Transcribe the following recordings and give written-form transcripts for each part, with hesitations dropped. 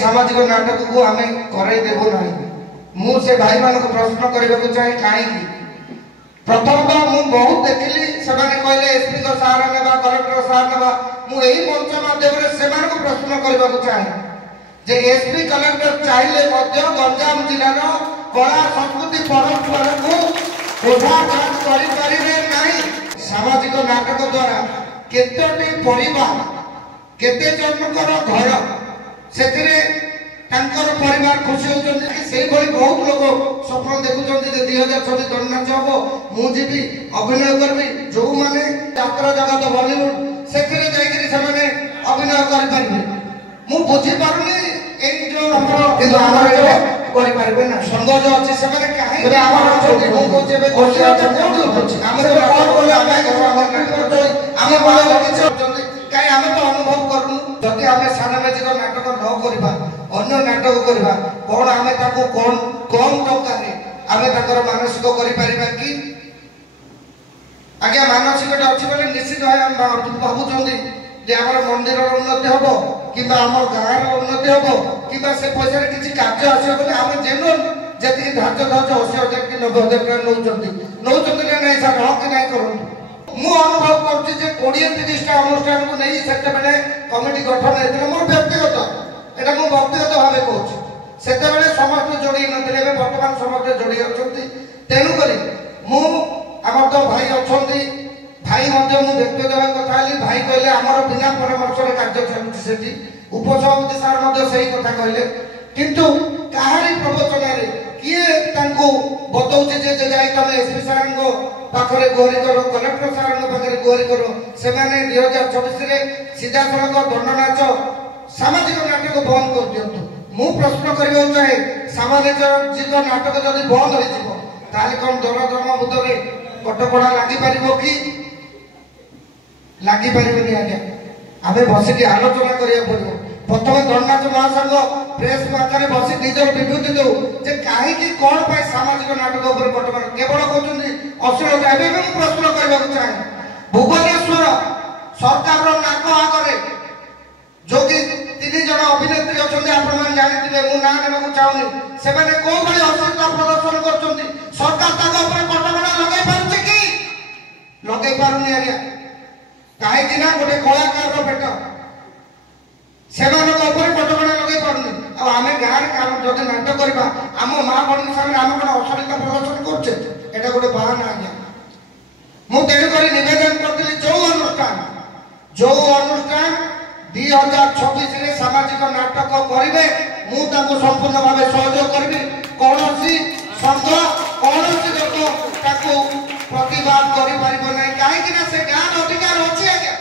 सामाजिक नाटक को आम कराई देबो नहीं। मुझे भाई मान प्रश्न करने को चाहे कहीं प्रथम तो मुझे बहुत देखिली से कहले एसपी सार ने कलेक्टर सार ने मुझे मंच माध्यम से प्रश्न करने को चाहे जे एसपी कलेक्टर चाहिए गंजाम जिलार कला संस्कृति परंपरा को सामाजिक नाटक द्वारा केतोटी परिवार केते जनकर घर से परिवार खुशी होती बहुत लोग स्वप्न देखुं 2026 दंडनाच हम मुझे अभिनय करी जो मैंने यात्रा जगत बॉलीवुड से अभिनय कर बुझी पारे संघ जो अच्छी से आम तो अनुभव करूँ जदि आम सामाजिक नाटक न करवा अन्य नाटक करवा कौन आम कम टकर मानसिक कर कि आज्ञा मानसिक अच्छी निश्चित भाव भावुं जे आम मंदिर उन्नति हम कि आम गाँव उन्नति हम कि से पैसा किसी कार्य आसो आम जेनुअन जी धार्य 80,000 कि 90,000 टका नौ नहीं सर हाँ कि नहीं करूँ मु अनुभव कर 20-30टा अनुष्ठान को नहीं से कमिटी गठन होता मोर व्यक्तिगत एटा मु व्यक्तिगत भाव कहूँ से समस्त जोड़ी नथिले बर्तमान समस्त जोड़ी अच्छा तेणुक आम तो भाई अच्छा भाई व्यक्तिगत भाव कथा भाई कहले आमर बिना परामर्श कार्य चलती उपसभापति सार से कथा कहले किंतु कहारी प्रवचन किए बताऊे तुम एसपी सार पाखे गोहरी कर कलेक्टर सार पाखे गोहरी कर से 2026 सीधा सड़क दंडनाच सामाजिक नाटक बंद कर दिंतु मु प्रश्न करने चाहे सामाजिक नाटक जब बंद हो कौन दरदम मुदे कटकड़ा लगिपार कि लगिपारे आज्ञा आम बसिक आलोचना करा पड़ो प्रथम दंडनाच महासंघ प्रेस पाखे बस निजर विभूति दो जे कहीं कौन पाए सामाजिक नाटक बर्तमान केवल कहते अश्लीलता एवं प्रश्न करने चाहे भुवनेश्वर सरकार नाक आगे जो कि 3 जन अभिनेत्री अच्छा आपण जानते मुझे ना ना चाहूनी से कौ भाई अश्लीलता प्रदर्शन कर सरकार कटकड़ा लगे पारे कि लगे पारे आज्ञा कहीं गोटे कलाकार पेट से कटकड़ा लगे पारे आम गाँव जब नाटक करवा आम माँ बहन सामने आम कौन अश्लीलता प्रदर्शन करे गोटे बाहाना आज्ञा मुझे तेणुक नवेदन करी जो अनुष्ठान 2026 सामाजिक नाटक करेंगे मुझे संपूर्ण भाव सहयोग करी कौन संघ कौन लोक प्रतिवाद कर कहीं से गाँव अधिकार अच्छी आज्ञा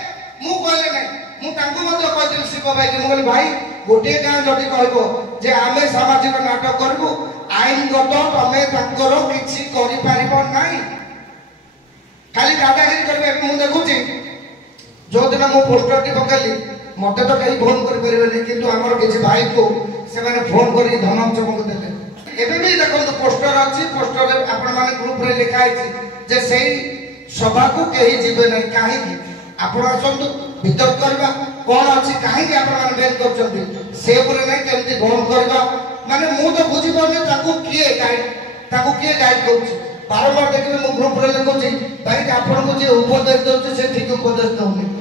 मुझे ना मुझे शिव भाई मुझे भाई गोटे गाँव जदि कह आम सामाजिक नाटक करूँ आईनगत तुम किसी करना खाली दादागिरी करेंगे मुझे देखुची जो दिन मु पोस्टर टी पकड़ी मत तो कहीं फोन करें कि आमर किसी भाई को से फोन कर धमक चमक देते एवं भी देखो पोस्टर अच्छी पोस्टर आपण मैंने ग्रुप रे लिखाई से सभा को कहीं जीवे ना कहीं आपण आसतु वितर्क करवा कौन अच्छी कहीं बेल कर बंद करवा माने मु तो बुझी पारे किए गाइड कर बारंबार देखिए ग्रुप रे लिखुची भाई आपको जी उपदेश दूसरी से ठीक उपदेश दौनी।